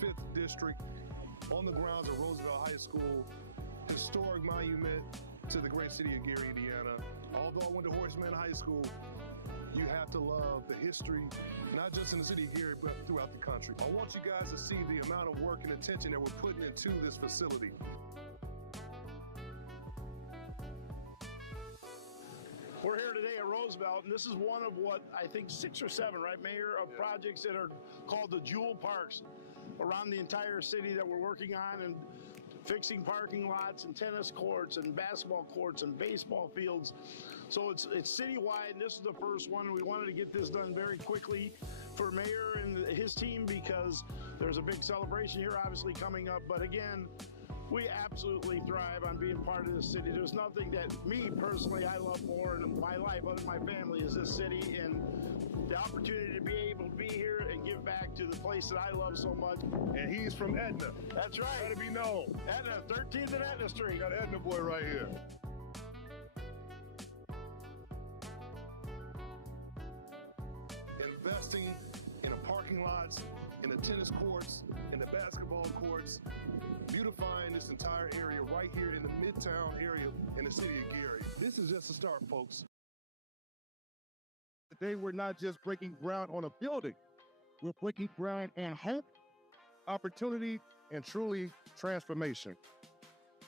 5th District on the grounds of Roosevelt High School, historic monument to the great city of Gary, Indiana. Although I went to Horseman High School, you have to love the history, not just in the city of Gary, but throughout the country. I want you guys to see the amount of work and attention that we're putting into this facility. We're here today at Roosevelt, and this is one of what I think 6 or 7, right, Mayor, of projects that are called the Jewel Parks around the entire city that we're working on, and fixing parking lots and tennis courts and basketball courts and baseball fields. So it's citywide, and this is the first one. We wanted to get this done very quickly for Mayor and his team because there's a big celebration here obviously coming up. But again, we absolutely thrive on being part of this city. There's nothing that me personally I love more in my life other than my family is this city, and the opportunity to be able to be here and give back to the place that I love so much. And he's from Etna. That's right. Gotta be known. Etna, 13th and Etna Street. Got an Etna boy right here. Investing in the parking lots, in the tennis courts, in the basketball courts, beautifying this entire area right here in the Midtown area in the city of Gary. This is just a start, folks. Today, we're not just breaking ground on a building. We're breaking ground in hope, opportunity, and truly transformation.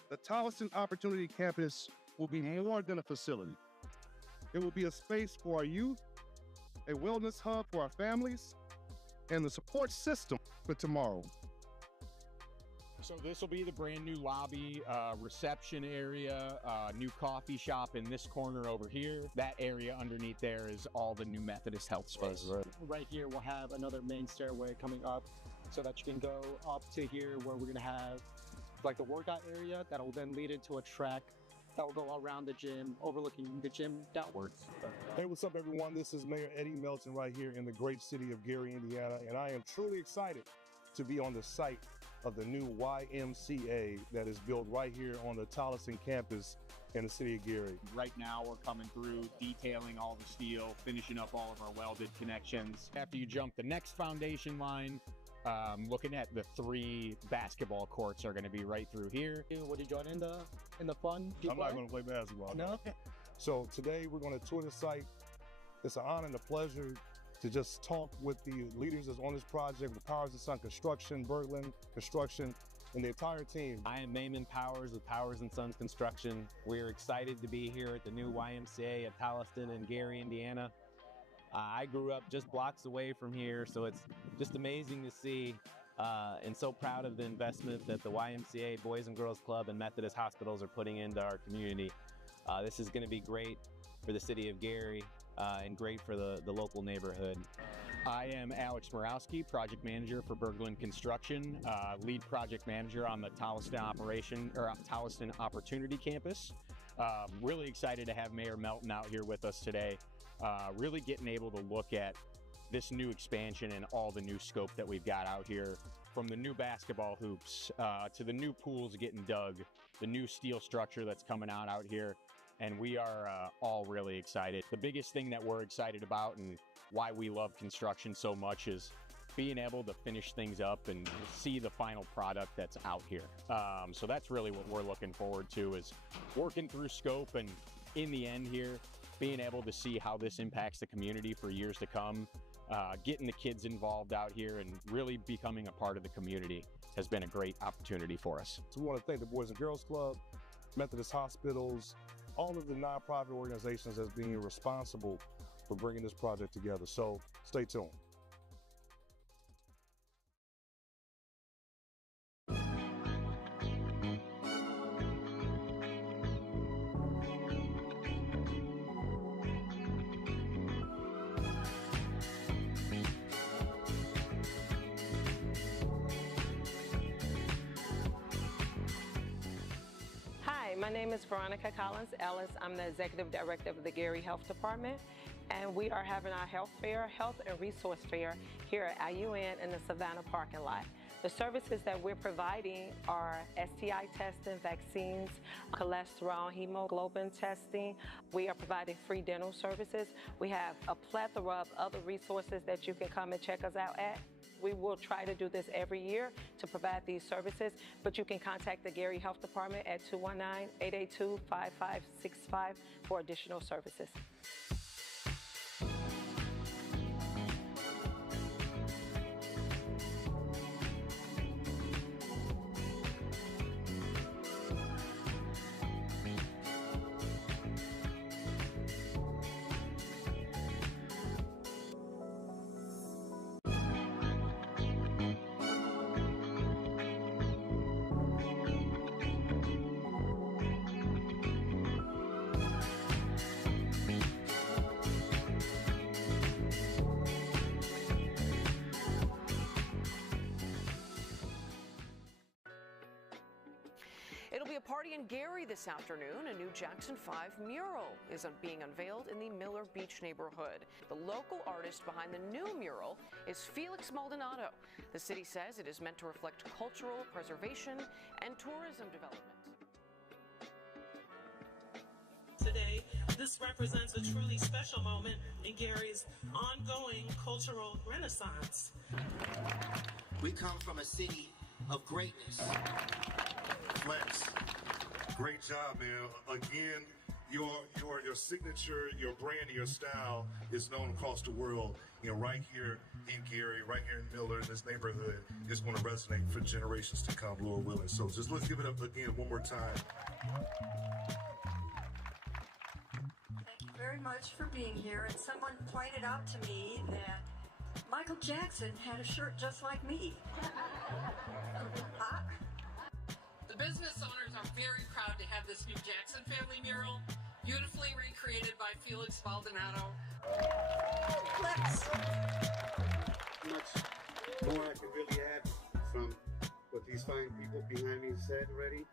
The Tolleson Opportunity Campus will be more than a facility. It will be a space for our youth, a wellness hub for our families, and the support system for tomorrow. So this will be the brand new lobby, reception area, new coffee shop in this corner over here. That area underneath there is all the new Methodist Health space. Right here we'll have another main stairway coming up so that you can go up to here where we're gonna have like the workout area that will then lead into a track that will go around the gym, overlooking the gym downwards. Hey, what's up, everyone? This is Mayor Eddie Melton right here in the great city of Gary, Indiana, and I am truly excited to be on the site of the new YMCA that is built right here on the Tolleson campus in the city of Gary. Right now we're coming through, detailing all the steel, finishing up all of our welded connections. After you jump the next foundation line, looking at the 3 basketball courts are going to be right through here. Would you join in the fun? I'm not going to play basketball. No? So today we're going to tour the site. It's an honor and a pleasure to just talk with the leaders that's on this project, with Powers & Son Construction, Berglund Construction, and the entire team. I am Maimon Powers with Powers & Sons Construction. We're excited to be here at the new YMCA at Tolleson in Gary, Indiana. I grew up just blocks away from here, so it's just amazing to see and so proud of the investment that the YMCA, Boys and Girls Club, and Methodist Hospitals are putting into our community. This is going to be great for the city of Gary and great for the local neighborhood. I am Alex Morawski, project manager for Berglund Construction, lead project manager on the Tolleson Opportunity Campus. Really excited to have Mayor Melton out here with us today. Really getting able to look at this new expansion and all the new scope that we've got out here, from the new basketball hoops to the new pools getting dug, the new steel structure that's coming out here. And we are all really excited. The biggest thing that we're excited about and why we love construction so much is being able to finish things up and see the final product that's out here. So that's really what we're looking forward to, is working through scope and in the end here, being able to see how this impacts the community for years to come. Getting the kids involved out here and really becoming a part of the community has been a great opportunity for us. So we want to thank the Boys and Girls Club, Methodist Hospitals, all of the nonprofit organizations that's being responsible for bringing this project together. So stay tuned. My name is Veronica Collins-Ellis. I'm the Executive Director of the Gary Health Department, and we are having our health fair, health and resource fair here at IUN in the Savannah parking lot. The services that we're providing are STI testing, vaccines, cholesterol, hemoglobin testing. We are providing free dental services. We have a plethora of other resources that you can come and check us out at. We will try to do this every year to provide these services, but you can contact the Gary Health Department at 219-882-5565 for additional services. It'll be a party in Gary this afternoon. A new Jackson 5 mural is being unveiled in the Miller Beach neighborhood. The local artist behind the new mural is Felix Maldonado. The city says it is meant to reflect cultural preservation and tourism development. Today, this represents a truly special moment in Gary's ongoing cultural renaissance. We come from a city of greatness. Flex, great job, man. Again, your signature, your brand, and your style is known across the world. You know, right here in Gary, right here in Miller, in this neighborhood, is going to resonate for generations to come, Lord willing. So just let's give it up again one more time. Thank you very much for being here. And someone pointed out to me that Michael Jackson had a shirt just like me. The business owners are very proud to have this new Jackson family mural, beautifully recreated by Felix Maldonado. Flex. Much more I can really add from what these fine people behind me said already.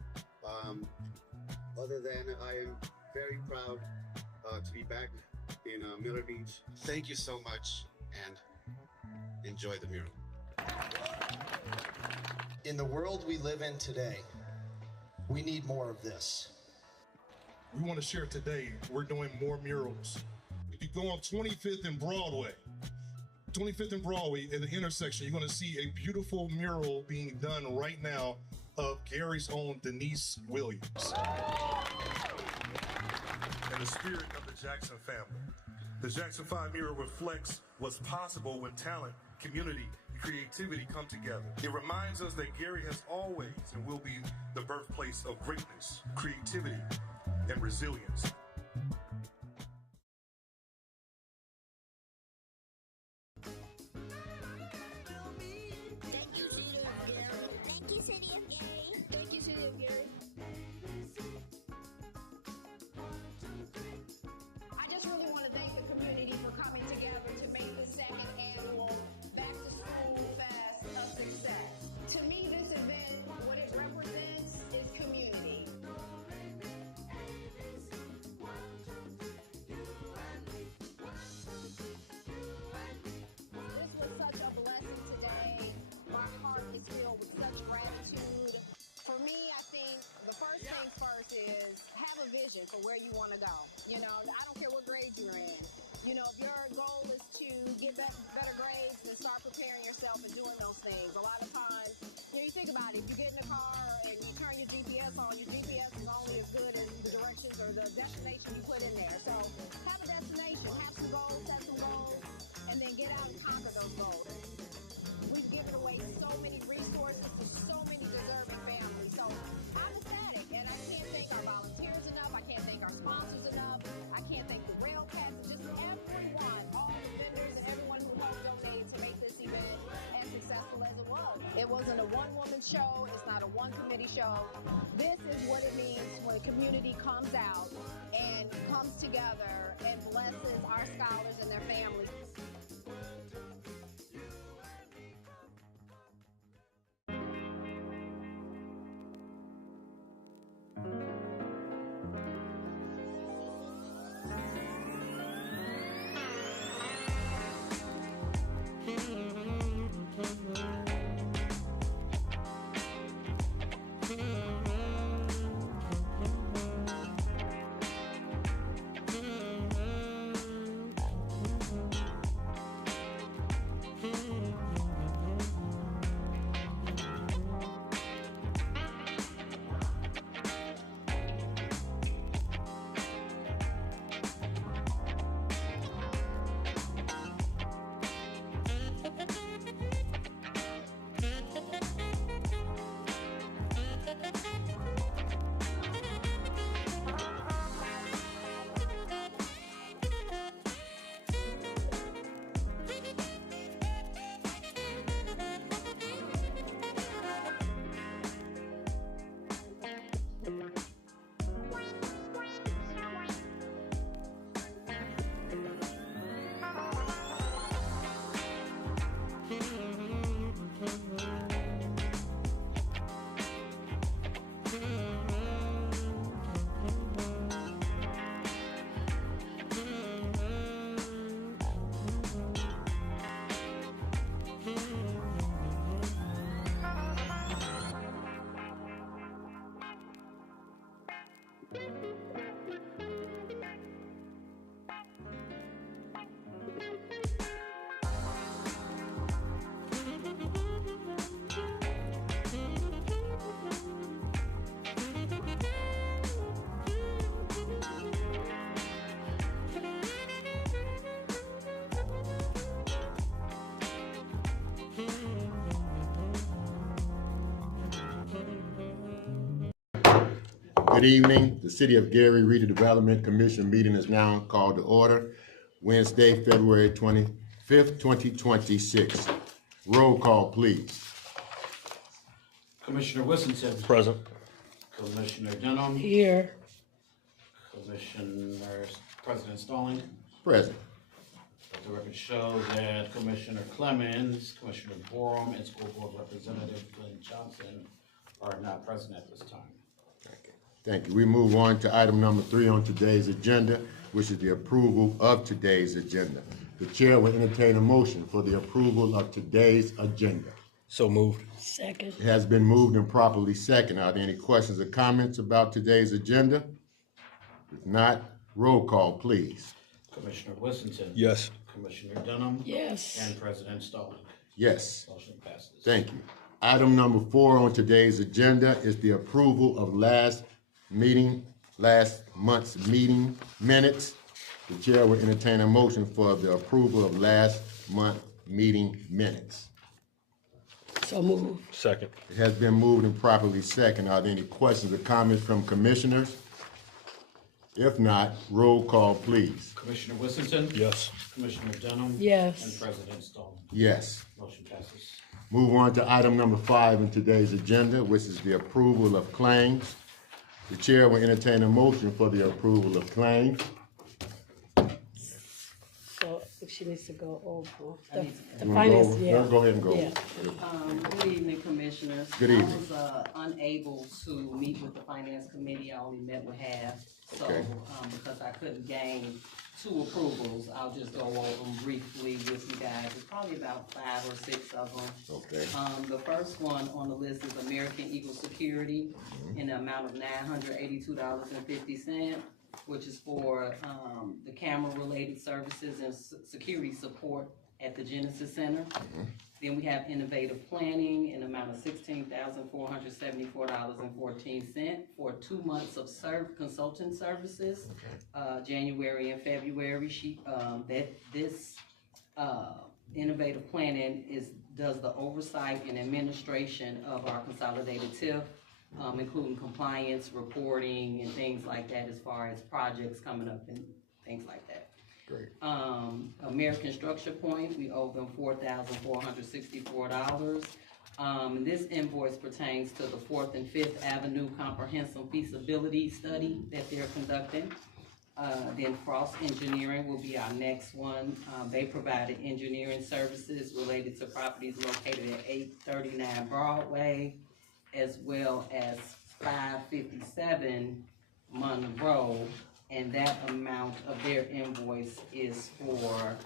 Other than I am very proud to be back in Miller Beach. Thank you so much and enjoy the mural. In the world we live in today, we need more of this. We want to share today, we're doing more murals. If you go on 25th and Broadway, 25th and Broadway at the intersection, you're going to see a beautiful mural being done right now of Gary's own Denise Williams. In the spirit of the Jackson family, the Jackson 5 mural reflects what's possible when talent, community, and creativity come together. It reminds us that Gary has always and will be the birthplace of greatness, creativity, and resilience. Thank you, City of Gary. Thank you, City of Gary. Thank you, City of Gary. I just really want to thank the community for coming together to make the second annual Back to School Fest a success. To me, this event, what it represents is community. This was such a blessing today. My heart is filled with such gratitude. For me, I think the first thing first is have a vision for where you want to go. You know, I don't care what grade you're in. You know, if your goal is to get better grades, then start preparing yourself and doing those things. A lot of times, you know, you think about it, if you get in the car and you turn your GPS on, your GPS is only as good as the directions or the destination you put in there. So have a destination, have some goals, set some goals, and then get out and conquer those goals. We've given away so many resources to so many deserving families. So I'm ecstatic, and I can't thank our volunteers enough. I can't thank our sponsors enough. I can't thank the rail cats, just everyone, all the vendors and everyone who helped donate to make this event as successful as it was. It wasn't a one-woman show. It's not a one-committee show. This is what it means when a community comes out and comes together and blesses our scholars and their families. Good evening. The City of Gary Redevelopment Commission meeting is now called to order. Wednesday, February 25th, 2026. Roll call, please. Commissioner Whittington. Present. Commissioner Dunham. Here. Commissioner President Stallings. Present. Let the record show that Commissioner Clemens, Commissioner Borum, and School Board Representative Glenn Johnson are not present at this time. Thank you. We move on to item number 3 on today's agenda, which is the approval of today's agenda. The chair will entertain a motion for the approval of today's agenda. So moved. Second. It has been moved and properly second. Are there any questions or comments about today's agenda? If not, roll call, please. Commissioner Whittington. Yes. Commissioner Dunham. Yes. And President Stallings. Yes. Motion passes. Thank you. Item number 4 on today's agenda is the approval of last month's meeting minutes. The chair will entertain a motion for the approval of last month meeting minutes. So moved. Second. It has been moved and properly second. Are there any questions or comments from commissioners? If not, roll call, please. Commissioner Whittington. Yes. Commissioner Dunham. Yes. And President Stallings. Yes. Motion passes. Move on to item number 5 in today's agenda, which is the approval of claims. The chair will entertain a motion for the approval of claims. So if she needs to go over the You wanna finance, go? yeah. Go ahead and go. Yeah. Good evening, Commissioners. Good evening. I was unable to meet with the Finance Committee. I only met with half. So, Okay. because I couldn't gain 2 approvals, I'll just go over them briefly with you guys. It's probably about 5 or 6 of them. Okay. The first one on the list is American Eagle Security in the amount of $982.50, which is for the camera-related services and security support at the Genesis Center. Then we have Innovative Planning in the amount of $16,474.14 for 2 months of consulting services, January and February. This Innovative Planning does the oversight and administration of our consolidated TIF, including compliance, reporting, and things like that as far as projects coming up and things like that. Great. American Structure Point, we owe them $4,464. This invoice pertains to the 4th and 5th Avenue Comprehensive Feasibility Study that they're conducting. Then Frost Engineering will be our next one. They provided engineering services related to properties located at 839 Broadway, as well as 557 Monroe. And that amount of their invoice is for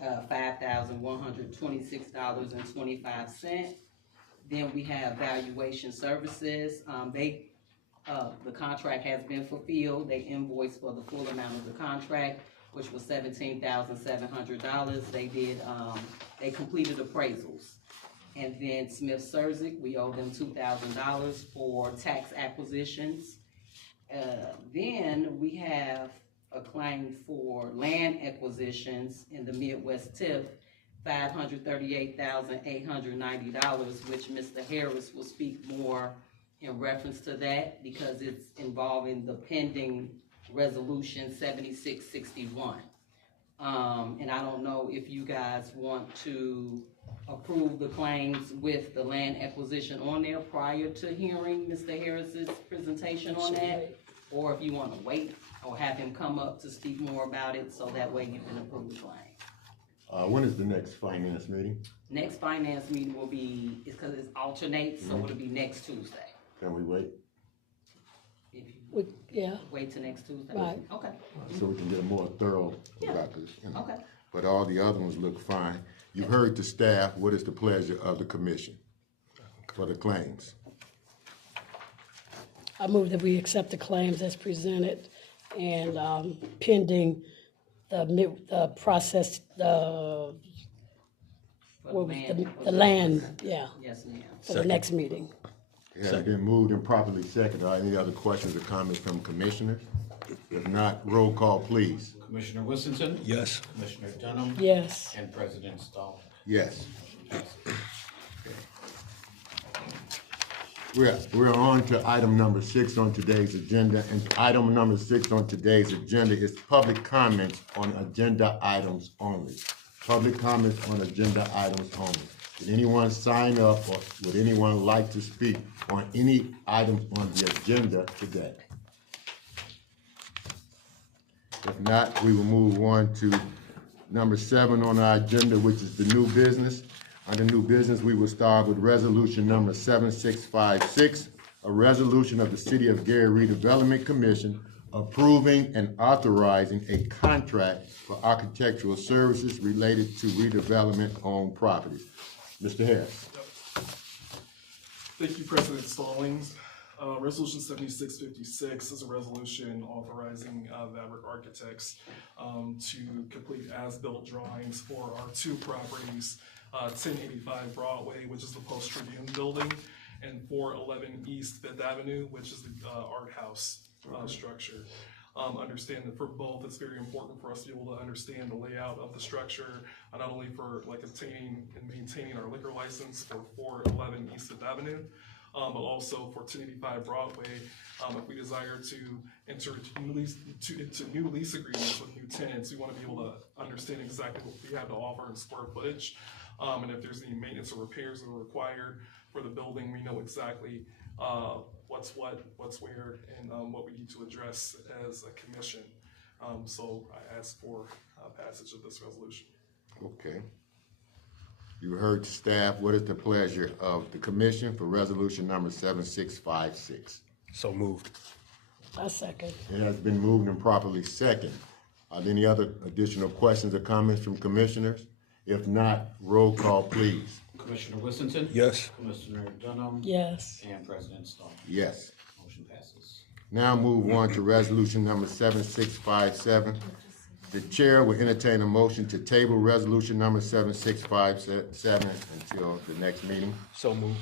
$5,126.25. Then we have Valuation Services. The contract has been fulfilled. They invoiced for the full amount of the contract, which was $17,700. They completed appraisals. And then Smith Surzick, we owe them $2,000 for tax acquisitions. Then we have a claim for land acquisitions in the Midwest TIF, $538,890, which Mr. Harris will speak more in reference to that because it's involving the pending resolution 7661. And I don't know if you guys want to approve the claims with the land acquisition on there prior to hearing Mr. Harris's presentation on that, or if you want to wait or have him come up to speak more about it so that way you can approve the claim. When is the next finance meeting? Next finance meeting will be, it's because it's alternates, so it'll be next Tuesday. Can we wait? If you Yeah. wait till next Tuesday. Right. Okay. So we can get a more thorough about this. Okay. But all the other ones look fine. You heard the staff. What is the pleasure of the commission for the claims? I move that we accept the claims as presented and pending the process, the land, yeah. Yes, ma'am. For the next meeting. It has been moved and properly seconded. Are any other questions or comments from commissioners? If not, roll call, please. Commissioner Whittington. Yes. Commissioner Dunham. Yes. And President Stallings. Yes. We're on to item number 6 on today's agenda, and item number 6 on today's agenda is public comments on agenda items only. Public comments on agenda items only. Did anyone sign up, or would anyone like to speak on any items on the agenda today? If not, we will move on to number 7 on our agenda, which is the new business. Under new business, we will start with resolution number 7656, a resolution of the City of Gary Redevelopment Commission approving and authorizing a contract for architectural services related to redevelopment-owned properties. Mr. Harris. Thank you, President Stallings. Resolution 7656 is a resolution authorizing Maverick Architects to complete as-built drawings for our 2 properties, 1085 Broadway, which is the Post Tribune building, and 411 East 5th Avenue, which is the art house structure. Understand that for both, it's very important for us to be able to understand the layout of the structure, not only for like obtaining and maintaining our liquor license for 411 East 5th Avenue, but also for 1085 Broadway, if we desire to enter into new lease agreements with new tenants, we want to be able to understand exactly what we have to offer in square footage. And if there's any maintenance or repairs that are required for the building, we know exactly what's what, what's where, and what we need to address as a commission. So I ask for passage of this resolution. Okay. You heard staff. What is the pleasure of the commission for resolution number 7656? So moved. I second. It has been moved and properly second. Are there any other additional questions or comments from commissioners? If not, roll call, please. Commissioner Wissington? Yes. Commissioner Dunham? Yes. And President Stone? Yes. Motion passes. Now move on to resolution number 7657. The chair will entertain a motion to table resolution number 7657 until the next meeting. So moved.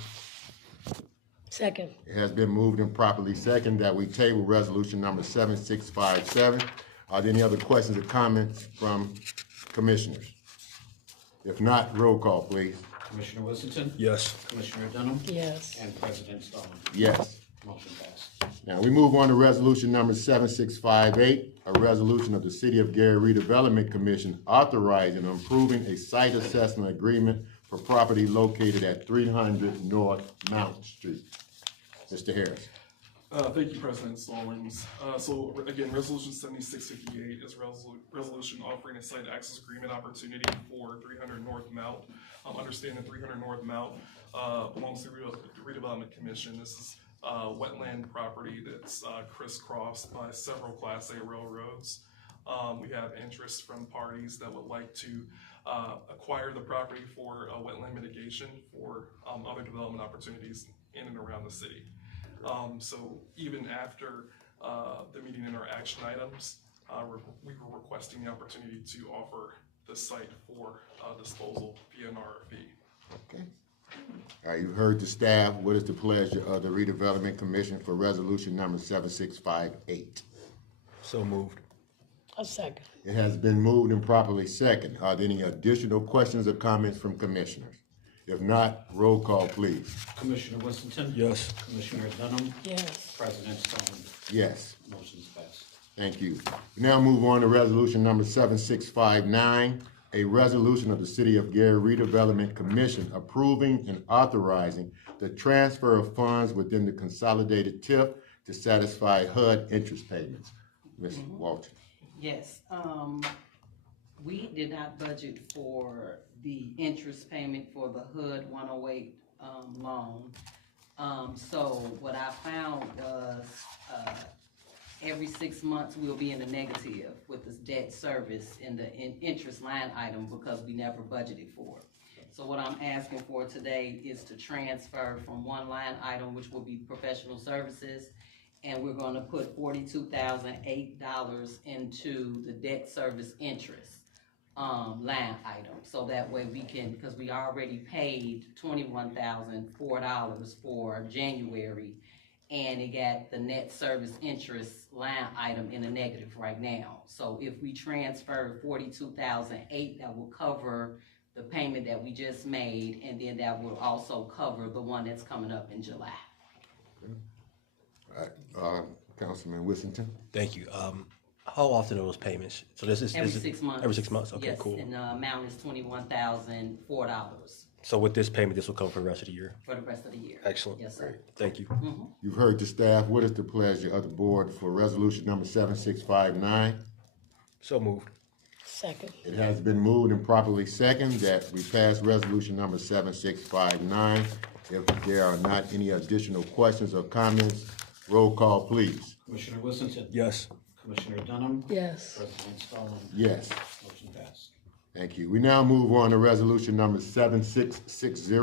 Second. It has been moved and properly second that we table resolution number 7657. Are there any other questions or comments from commissioners? If not, roll call, please. Commissioner Wissington? Yes. Commissioner Dunham? Yes. And President Stone? Yes. Motion passed. Now, we move on to resolution number 7658, a resolution of the City of Gary Redevelopment Commission authorizing and approving a site assessment agreement for property located at 300 North Mount Street. Mr. Harris. Thank you, President Stallings. So again, resolution 7658 is a resolution offering a site access agreement opportunity for 300 North Mount. Understand that 300 North Mount belongs to the Redevelopment Commission. This is wetland property that's crisscrossed by several Class A railroads. We have interest from parties that would like to acquire the property for wetland mitigation for other development opportunities in and around the city. So even after the meeting in our action items, we were requesting the opportunity to offer the site for disposal via an RFP. Okay. All right, you've heard the staff. What is the pleasure of the Redevelopment Commission for resolution number 7658? So moved. A second. It has been moved and properly second. Are there any additional questions or comments from commissioners? If not, roll call, please. Commissioner Wissington? Yes. Commissioner Dunham? Yes. President Stone? Yes. Motion's passed. Thank you. We now move on to resolution number 7659, a resolution of the City of Gary Redevelopment Commission approving and authorizing the transfer of funds within the consolidated TIF to satisfy HUD interest payments. Ms. Walton. Yes, we did not budget for the interest payment for the HUD 108 loan. So what I found was every 6 months we'll be in the negative with this debt service in the interest line item because we never budgeted for it. So what I'm asking for today is to transfer from one line item, which will be professional services, and we're going to put $42,008 into the debt service interest line item. So that way we can, because we already paid $21,004 for January, and it got the net service interest line item in a negative right now. So if we transfer $42,008, that will cover the payment that we just made, and then that will also cover the one that's coming up in July. Councilman Whittington. Thank you. How often are those payments? So this is Every 6 months. Every 6 months. Okay, yes, cool. And the amount is $21,004 So with this payment, this will come for the rest of the year. for the rest of the year. Excellent. Yes, sir. Great. Thank you. You've heard the staff. What is the pleasure of the board for resolution number 7659? So moved. Second. It has been moved and properly second that we pass resolution number 7659. If there are not any additional questions or comments, roll call, please. Commissioner Whittington. Yes. Commissioner Dunham. Yes. President Stallings. Yes. Motion passed. Thank you. We now move on to resolution number 7660,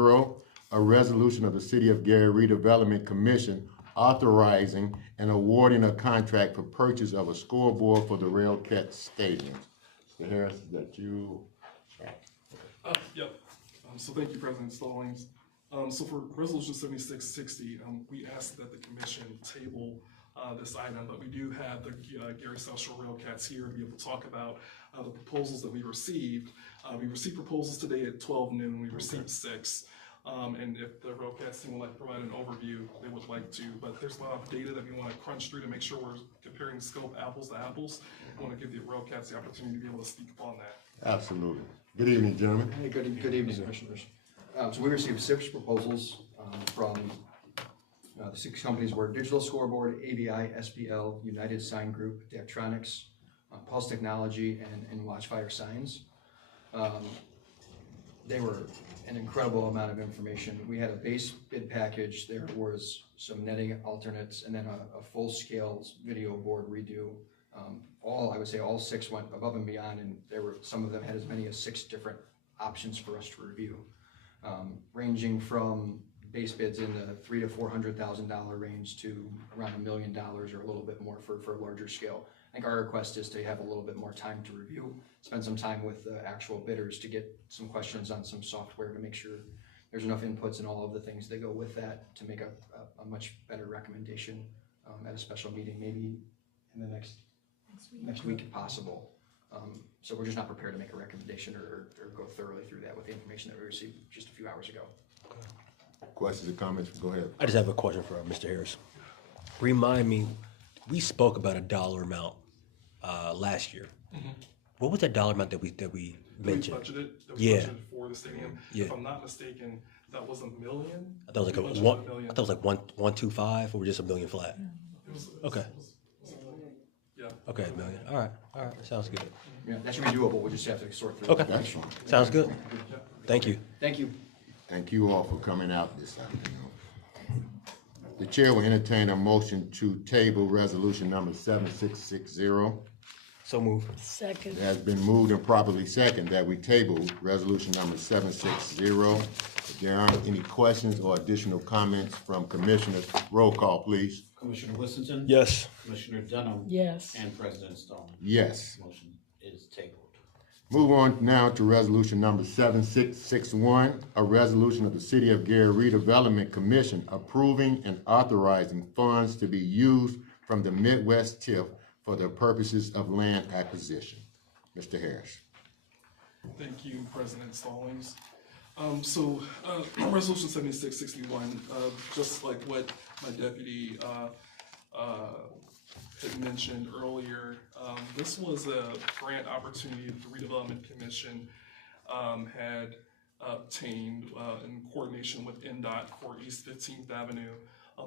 a resolution of the City of Gary Redevelopment Commission authorizing and awarding a contract for purchase of a scoreboard for the Railcat Stadium. Mr. Harris, is that you? Yep. So thank you, President Stallings. So for resolution 7660, we asked that the commission table this item, but we do have the Gary South Shore Railcats here to be able to talk about the proposals that we received. We received proposals today at 12 noon. We received 6. And if the Railcats team would like to provide an overview, they would like to. But there's a lot of data that we want to crunch through to make sure we're comparing scope apples to apples. We want to give the Railcats the opportunity to be able to speak upon that. Absolutely. Good evening, gentlemen. Hey, good evening, Commissioners. So we received 6 proposals from the 6 companies were Digital Scoreboard, AVI, SPL, United Sign Group, Daktronics, Pulse Technology, and Watchfire Signs. They were an incredible amount of information. We had a base bid package. There was some netting alternates, and then a full-scale video board redo. I would say all 6 went above and beyond, and some of them had as many as 6 different options for us to review, ranging from base bids in the $300,000 to $400,000 range to around $1 million or a little bit more for a larger scale. I think our request is to have a little bit more time to review, spend some time with the actual bidders to get some questions on some software to make sure there's enough inputs and all of the things that go with that to make a much better recommendation at a special meeting, maybe in the next week if possible. So we're just not prepared to make a recommendation or go thoroughly through that with the information that we received just a few hours ago. Questions or comments? Go ahead. I just have a question for Mr. Harris. Remind me, we spoke about a dollar amount last year. What was that dollar amount that we mentioned? Budgeted for the stadium. Yeah. If I'm not mistaken, that was $1 million. I thought it was like I thought it was like 125 or just $1 million flat. Okay. Yeah. Okay, $1 million. All right. Sounds good. Yeah, that should be doable. We'll just have to sort through. Okay. Sounds good. Thank you. Thank you. Thank you all for coming out this afternoon. The chair will entertain a motion to table resolution number 7660. So moved. Second. It has been moved and properly second that we table resolution number 760. If there aren't any questions or additional comments from commissioners, roll call, please. Commissioner Whittington. Yes. Commissioner Dunham. Yes. And President Stallings. Yes. Motion is tabled. Move on now to resolution number 7661, a resolution of the City of Gary Redevelopment Commission approving and authorizing funds to be used from the Midwest TIF for the purposes of land acquisition. Mr. Harris. Thank you, President Stallings. Resolution 7661, just like what my deputy had mentioned earlier, this was a grant opportunity that the Redevelopment Commission had obtained in coordination with NDOT for East 15th Avenue.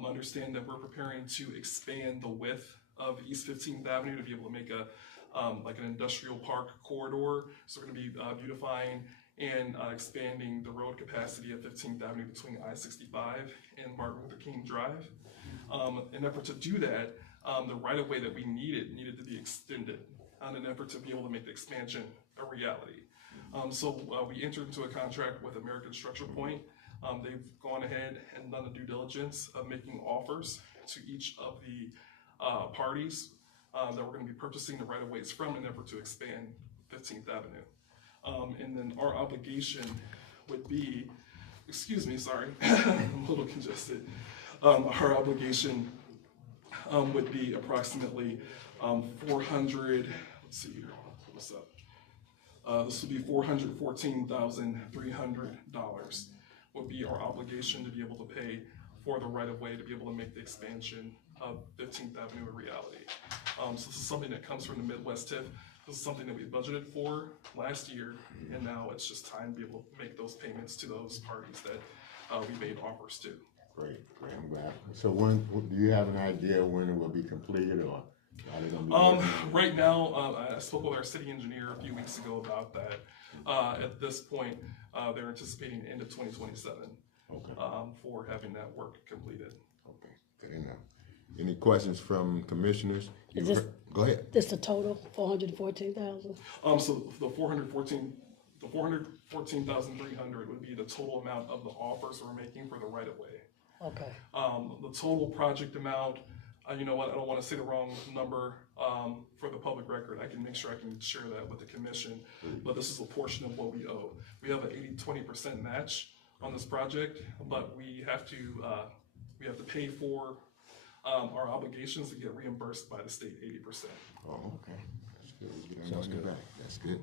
Understand that we're preparing to expand the width of East 15th Avenue to be able to make like an industrial park corridor. So we're going to be beautifying and expanding the road capacity of 15th Avenue between I-65 and Martin Luther King Drive. In an effort to do that, the right-of-way that we needed to be extended in an effort to be able to make the expansion a reality. We entered into a contract with American Structure Point. They've gone ahead and done the due diligence of making offers to each of the parties that we're going to be purchasing the right-of-ways from in an effort to expand 15th Avenue. And then our obligation would be, excuse me, sorry, I'm a little congested. Our obligation would be approximately 400, let's see here, what's up? This would be $414,300 would be our obligation to be able to pay for the right-of-way to be able to make the expansion of 15th Avenue a reality. So this is something that comes from the Midwest TIF. This is something that we budgeted for last year, and now it's just time to be able to make those payments to those parties that we made offers to. Great, I'm glad. So when, do you have an idea when it will be completed, or are they gonna be right now, I spoke with our city engineer a few weeks ago about that. At this point, they're anticipating the end of 2027 for having that work completed. Okay, good enough. Any questions from commissioners? Go ahead. This the total, 414,000? So the 414,300 would be the total amount of the offers we're making for the right of way. Okay. The total project amount, you know what, I don't want to say the wrong number for the public record. I can make sure I can share that with the commission, but this is a portion of what we owe. We have an 80-20% match on this project, but we have to pay for our obligations to get reimbursed by the state 80%. Oh, okay. That's good. Sounds good. That's good.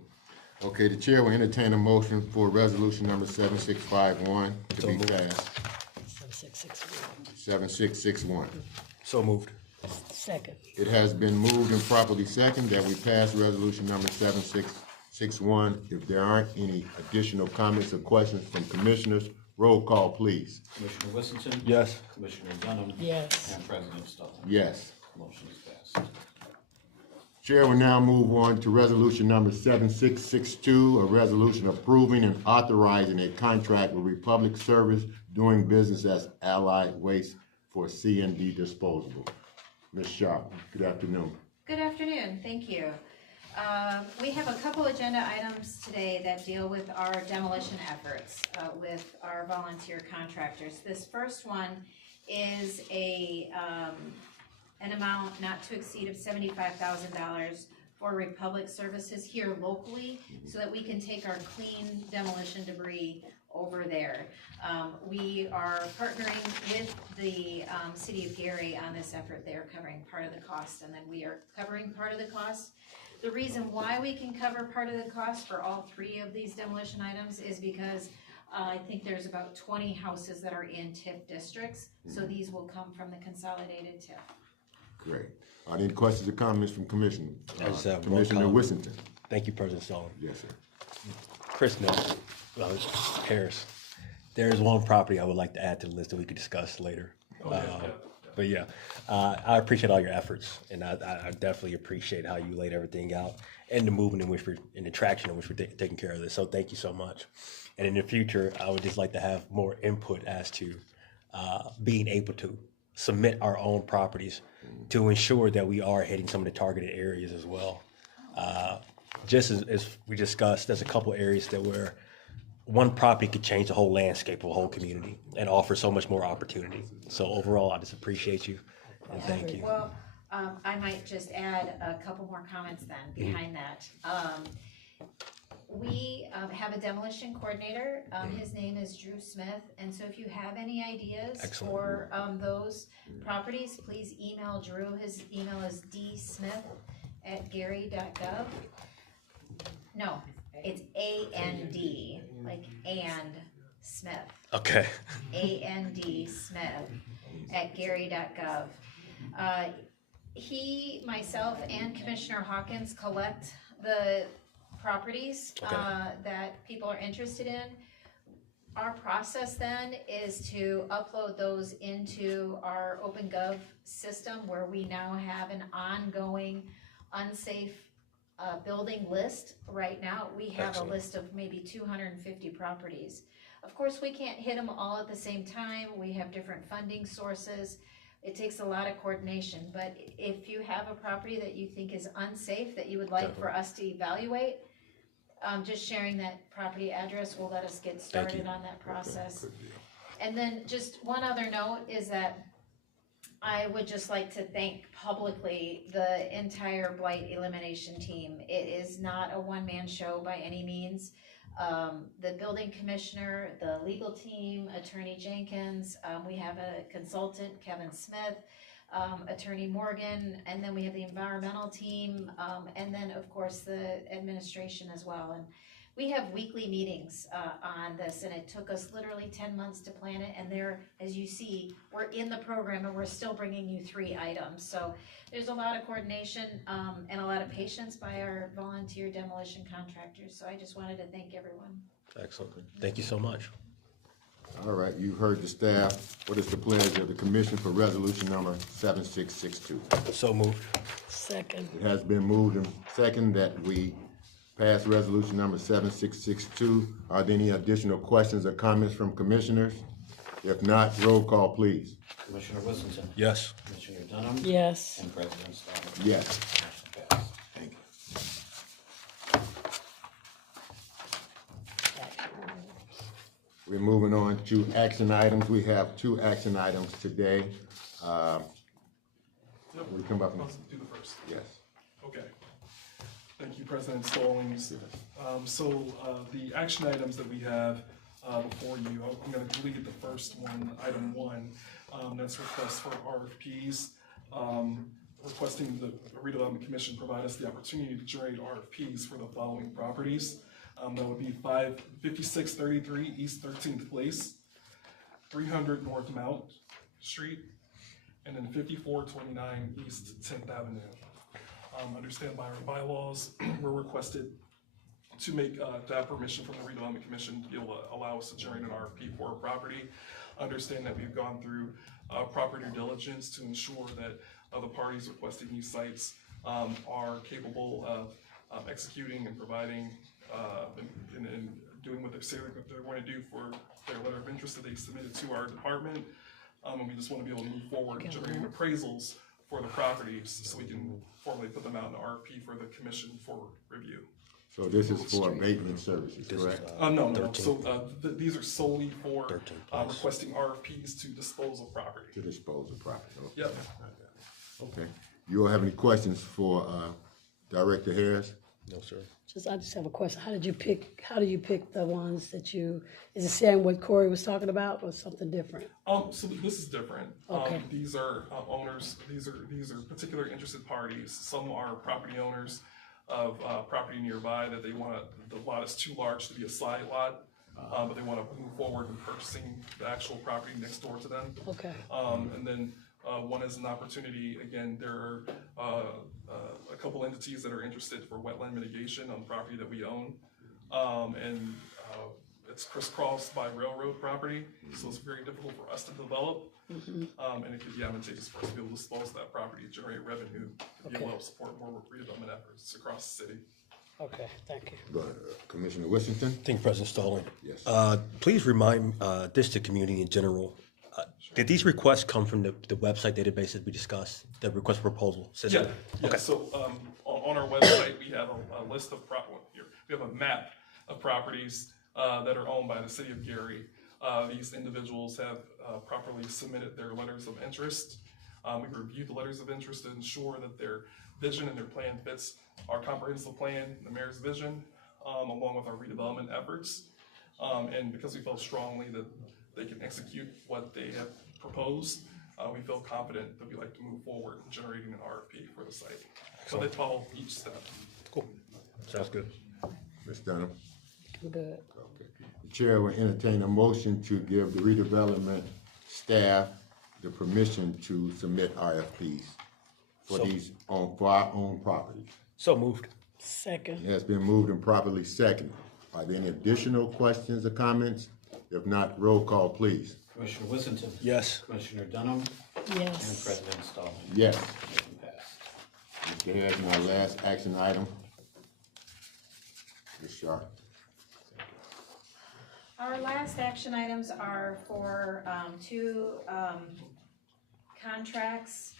Okay, the chair will entertain a motion for resolution number 7651 to be passed. 7661. 7661. So moved. Second. It has been moved and properly second that we pass resolution number 7661. If there aren't any additional comments or questions from commissioners, roll call, please. Commissioner Wissington? Yes. Commissioner Dunham? Yes. And President Stallings? Yes. Motion is passed. Chair will now move on to resolution number 7662, a resolution approving and authorizing a contract with Republic Service doing business as Allied Waste for C&D disposal. Ms. Sharp, good afternoon. Good afternoon, thank you. We have a couple agenda items today that deal with our demolition efforts with our volunteer contractors. This first one is an amount not to exceed of $75,000 for Republic Services here locally so that we can take our clean demolition debris over there. We are partnering with the City of Gary on this effort. They are covering part of the cost, and then we are covering part of the cost. The reason why we can cover part of the cost for all three of these demolition items is because I think there's about 20 houses that are in TIF districts, so these will come from the consolidated TIF. Great. Are there any questions or comments from Commissioner? Commissioner Wissington. Thank you, President Stallings. Yes, sir. Chris knows, Harris. There is one property I would like to add to the list that we could discuss later. But yeah, I appreciate all your efforts, and I definitely appreciate how you laid everything out and the movement in which and the traction in which we're taking care of this. So thank you so much. And in the future, I would just like to have more input as to being able to submit our own properties to ensure that we are hitting some of the targeted areas as well. Just as we discussed, there's a couple areas that where one property could change the whole landscape of a whole community and offer so much more opportunity. So overall, I just appreciate you and thank you. Well, I might just add a couple more comments then behind that. We have a demolition coordinator. His name is Drew Smith. And so if you have any ideas for those properties, please email Drew. His email is dsmith@gary.gov. No, it's A-N-D, like and Smith. Okay. A-N-D Smith@gary.gov. He, myself, and Commissioner Hawkins collect the properties that people are interested in. Our process then is to upload those into our OpenGov system, where we now have an ongoing unsafe building list. Right now we have a list of maybe 250 properties. Of course, we can't hit them all at the same time. We have different funding sources. It takes a lot of coordination, but if you have a property that you think is unsafe that you would like for us to evaluate, just sharing that property address will let us get started on that process. And then just one other note is that I would just like to thank publicly the entire blight elimination team. It is not a one-man show by any means. The building commissioner, the legal team, Attorney Jenkins, we have a consultant, Kevin Smith, Attorney Morgan, and then we have the environmental team, and then of course the administration as well. And we have weekly meetings on this, and it took us literally 10 months to plan it, and there, as you see, we're in the program and we're still bringing you 3 items. So there's a lot of coordination and a lot of patience by our volunteer demolition contractors. So I just wanted to thank everyone. Excellent. Thank you so much. All right, you've heard the staff. What is the pleasure of the commission for resolution number 7662? So moved. Second. It has been moved and second that we pass resolution number 7662. Are there any additional questions or comments from commissioners? If not, roll call, please. Commissioner Whittington. Yes. Commissioner Dunham. Yes. And President Stallings. Yes. Motion passed. Thank you. We're moving on to action items. We have 2 action items today. We come back. Let's do the first. Yes. Okay. Thank you, President Stallings. The action items that we have before you, I'm going to lead the first one, item 1. That's request for RFPs. Requesting the Redevelopment Commission provide us the opportunity to generate RFPs for the following properties. That would be 5633 East 13th Place, 300 North Mount Street, and then 5429 East 10th Avenue. Understand by our bylaws, we're requested to make to have permission from the Redevelopment Commission to be able to allow us to generate an RFP for a property. Understand that we've gone through proper due diligence to ensure that the parties requesting these sites are capable of executing and providing and doing what they say they're going to do for their letter of interest that they submitted to our department. And we just want to be able to move forward and generating appraisals for the properties so we can formally put them out in the RFP for the commission for review. So this is for abatement services, correct? No. So these are solely for requesting RFPs to dispose of property. To dispose of property. Okay. Yep. Okay. You all have any questions for Director Harris? No, sir. I just have a question. How do you pick the ones that is it saying what Corey was talking about or something different? So this is different. Okay. These are owners, these are particular interested parties. Some are property owners of property nearby that they want the lot is too large to be a side lot, but they want to move forward in purchasing the actual property next door to them. Okay. And then one is an opportunity, again, there are a couple entities that are interested for wetland mitigation on property that we own. And it's crisscrossed by railroad property, so it's very difficult for us to develop. And it could be advantageous for us to be able to dispose of that property, generate revenue, to be able to support more redevelopment efforts across the city. Okay, thank you. Go ahead, Commissioner Washington. Thank you, President Stallings. Yes. Please remind this to community in general. Did these requests come from the website database that we discussed, the request for proposal system? Yeah. Okay. So on our website, we have a list of we have a map of properties that are owned by the city of Gary. These individuals have properly submitted their letters of interest. We reviewed the letters of interest to ensure that their vision and their plan fits our comprehensive plan, the mayor's vision, along with our redevelopment efforts. And because we felt strongly that they can execute what they have proposed, we feel confident that we'd like to move forward in generating an RFP for the site. So they follow each step. Cool. Sounds good. Ms. Dunham. Good. Okay. The chair will entertain a motion to give the redevelopment staff the permission to submit RFPs for for our own properties. So moved. Second. It has been moved and properly seconded. Are there any additional questions or comments? If not, roll call, please. Commissioner Whittington. Yes. Commissioner Dunham. Yes. And President Stallings. Yes. Motion passed. Mr. Harris, our last action item. Ms. Sharp. Our last action items are for 2 contracts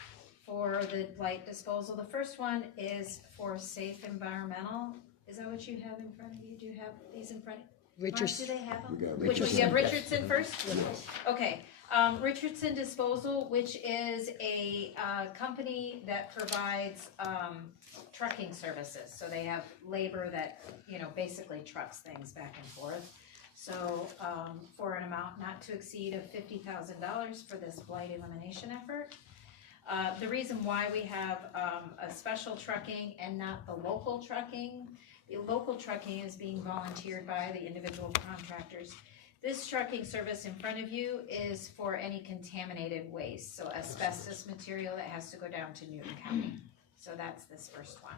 for the blight disposal. The first one is for Safe Environmental. Is that what you have in front of you? Do you have these in front of you? Richardson. Mark, do they have them? We got Which Richardson. we have Richardson first? Yes. Okay. Richardson Disposal, which is a company that provides trucking services. So they have labor that, basically trucks things back and forth. So for an amount not to exceed of $50,000 for this blight elimination effort. The reason why we have a special trucking and not the local trucking The local trucking is being volunteered by the individual contractors. This trucking service in front of you is for any contaminated waste, so asbestos material that has to go down to Newton County. So that's this first one.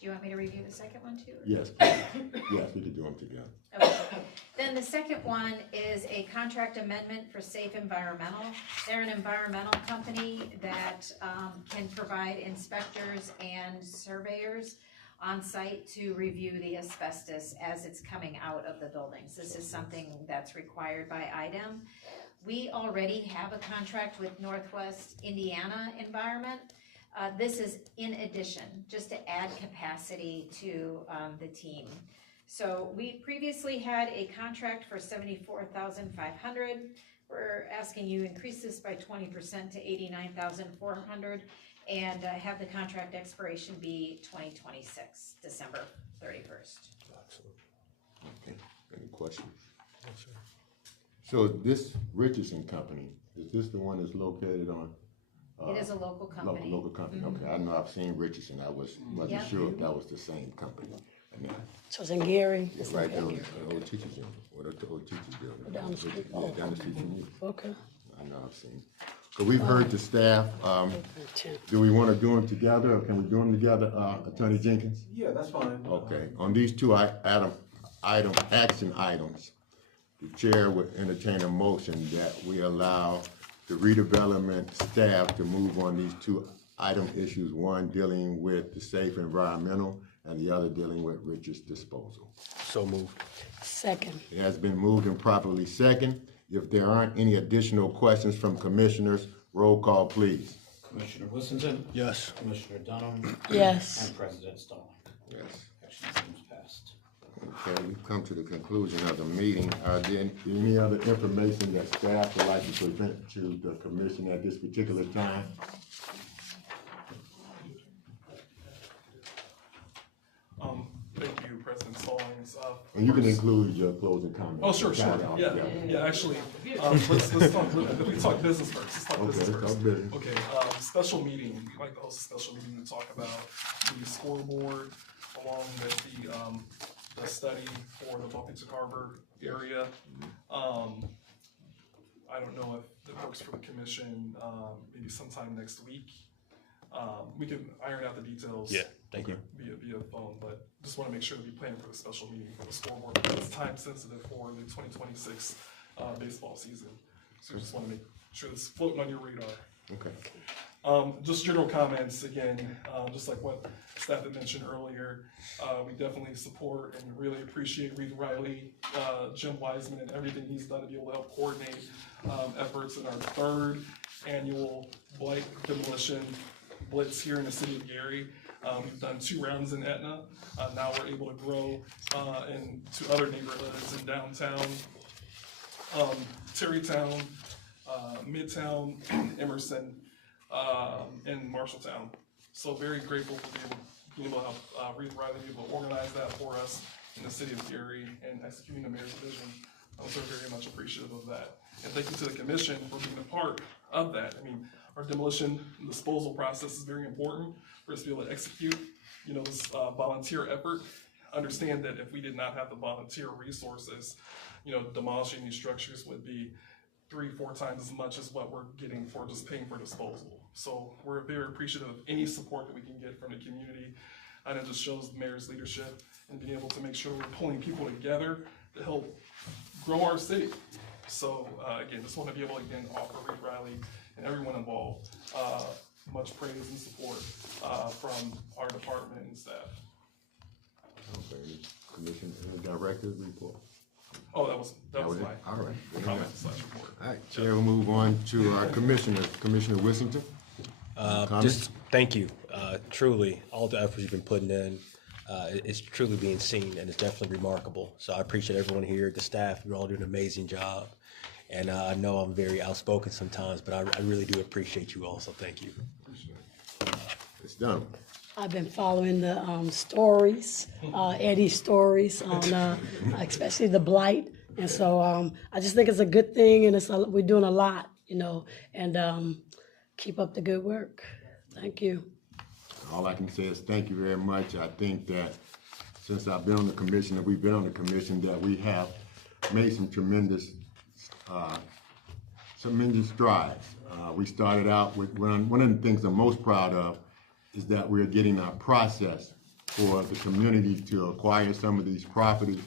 Do you want me to review the second one too? Yes, yes, we could do them together. Okay. Then the second one is a contract amendment for Safe Environmental. They're an environmental company that can provide inspectors and surveyors on site to review the asbestos as it's coming out of the buildings. This is something that's required by IDEM. We already have a contract with Northwest Indiana Environment. This is in addition, just to add capacity to the team. So we previously had a contract for $74,500. We're asking you increase this by 20% to $89,400 and have the contract expiration be 2026, December 31st. Okay, any questions? Yes, sir. So this Richardson Company, is this the one that's located on? It is a local company. Local company, okay. I know I've seen Richardson. I wasn't sure if that was the same company. So it's in Gary? It's right there, the old teachers building, or the old teachers building. Down the street. Yeah, down the street from you. Okay. I know I've seen. So we've heard the staff. Do we want to do them together, or can we do them together, Attorney Jenkins? Yeah, that's fine. Okay, on these two action items, the chair would entertain a motion that we allow the redevelopment staff to move on these two item issues, one dealing with the safe environmental and the other dealing with Richard's disposal. So moved. Second. It has been moved and properly second. If there aren't any additional questions from commissioners, roll call, please. Commissioner Wissington? Yes. Commissioner Dunham? Yes. And President Stallings? Yes. Action seems passed. Okay, we've come to the conclusion of the meeting. Are there any other information that staff would like to present to the commission at this particular time? Thank you, President Stallings. And you can include your closing comments. Oh, sure. Yeah, actually, let's talk business first. Let's talk business first. Talk business. Okay, special meeting. We'd like to host a special meeting to talk about the scoreboard along with the study for the Buffington Harbor area. I don't know if it works for the commission, maybe sometime next week. We can iron out the details. Yeah, thank you. Via phone, but just want to make sure that we plan for the special meeting for the scoreboard because it's time sensitive for the 2026 baseball season. So we just want to make sure it's floating on your radar. Okay. Just general comments again, just like what staff had mentioned earlier. We definitely support and really appreciate Reed Riley, Jim Wiseman, and everything he's done to be able to help coordinate efforts in our third annual blight demolition blitz here in the city of Gary. We've done 2 rounds in Etna. Now we're able to grow into other neighborhoods in downtown, Terrytown, Midtown, Emerson, and Marshalltown. So very grateful for being able to help Reed Riley be able to organize that for us in the city of Gary and executing the mayor's vision. I'm so very much appreciative of that. And thank you to the commission for being a part of that. I mean, our demolition and disposal process is very important for us to be able to execute, this volunteer effort. Understand that if we did not have the volunteer resources, demolishing these structures would be 3-4 times as much as what we're getting for just paying for disposal. So we're very appreciative of any support that we can get from the community. And it just shows the mayor's leadership and being able to make sure we're pulling people together to help grow our city. So again, just want to be able to offer Reed Riley and everyone involved much praise and support from our department and staff. Okay, Commission Director's report. Oh, that was my all right. comment/report. All right, Chair, we'll move on to our commissioners. Commissioner Wissington. Just thank you. Truly, all the efforts you've been putting in, it's truly being seen, and it's definitely remarkable. So I appreciate everyone here, the staff. You're all doing an amazing job. And I know I'm very outspoken sometimes, but I really do appreciate you all, so thank you. It's done. I've been following the stories, Eddie's stories on especially the blight. And so I just think it's a good thing, and we're doing a lot, and keep up the good work. Thank you. All I can say is thank you very much. I think that since I've been on the commission, and we've been on the commission, that we have made some tremendous strides. We started out with one of the things I'm most proud of is that we're getting our process for the community to acquire some of these properties.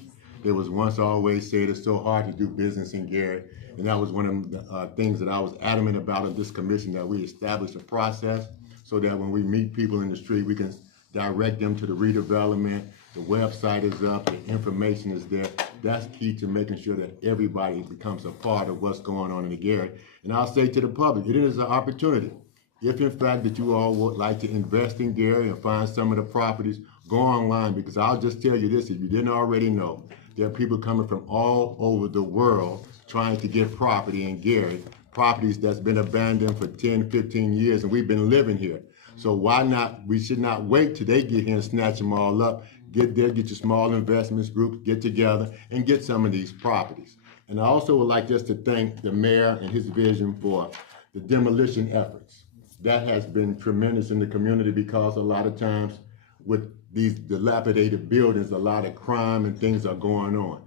There was once always said it's so hard to do business in Gary, and that was one of the things that I was adamant about in this commission, that we establish a process so that when we meet people in the street, we can direct them to the redevelopment. The website is up, the information is there. That's key to making sure that everybody becomes a part of what's going on in the Gary. And I'll say to the public, it is an opportunity. If in fact that you all would like to invest in Gary and find some of the properties, go online, because I'll just tell you this, if you didn't already know, there are people coming from all over the world trying to get property in Gary, properties that's been abandoned for 10, 15 years, and we've been living here. So why not, we should not wait till they get here and snatch them all up. Get there, get your small investments group, get together and get some of these properties. And I also would like just to thank the mayor and his vision for the demolition efforts. That has been tremendous in the community, because a lot of times with these dilapidated buildings, a lot of crime and things are going on.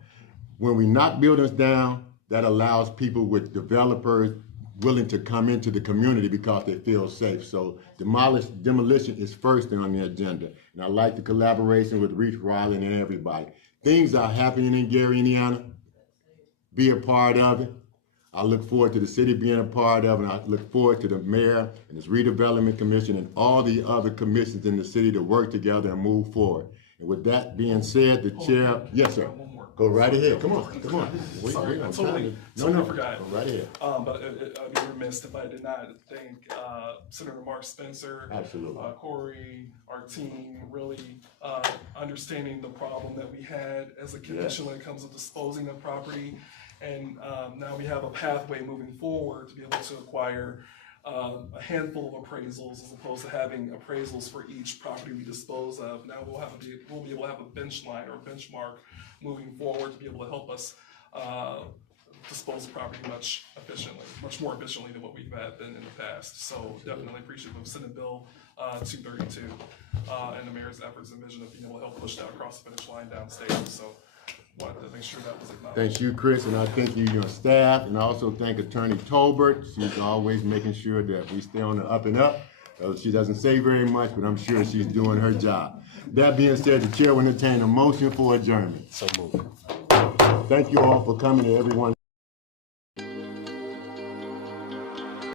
When we knock buildings down, that allows people with developers willing to come into the community because they feel safe. So demolition is first on the agenda. And I like the collaboration with Reach Riley and everybody. Things are happening in Gary, Indiana. Be a part of it. I look forward to the city being a part of it, and I look forward to the mayor and his Redevelopment Commission and all the other commissions in the city to work together and move forward. And with that being said, the chair, yes, sir. Go right ahead. Come on, come on. Sorry, I totally forgot. Go right ahead. But I'd be remiss if I did not thank Senator Mark Spencer, absolutely, Corey, our team, really understanding the problem that we had as a commission when it comes to disposing of property. And now we have a pathway moving forward to be able to acquire a handful of appraisals as opposed to having appraisals for each property we dispose of. Now we'll be able to have a bench line or benchmark moving forward to be able to help us dispose of property much more efficiently than what we've been in the past. So definitely appreciative of Senate Bill 232 and the mayor's efforts and vision of being able to help push that across the finish line downstate. So wanted to make sure that was acknowledged. Thank you, Chris, and I thank you, your staff, and I also thank Attorney Tolbert. She's always making sure that we stay on the up and up. She doesn't say very much, but I'm sure she's doing her job. That being said, the chair will entertain a motion for adjournment. So moved. Thank you all for coming, and everyone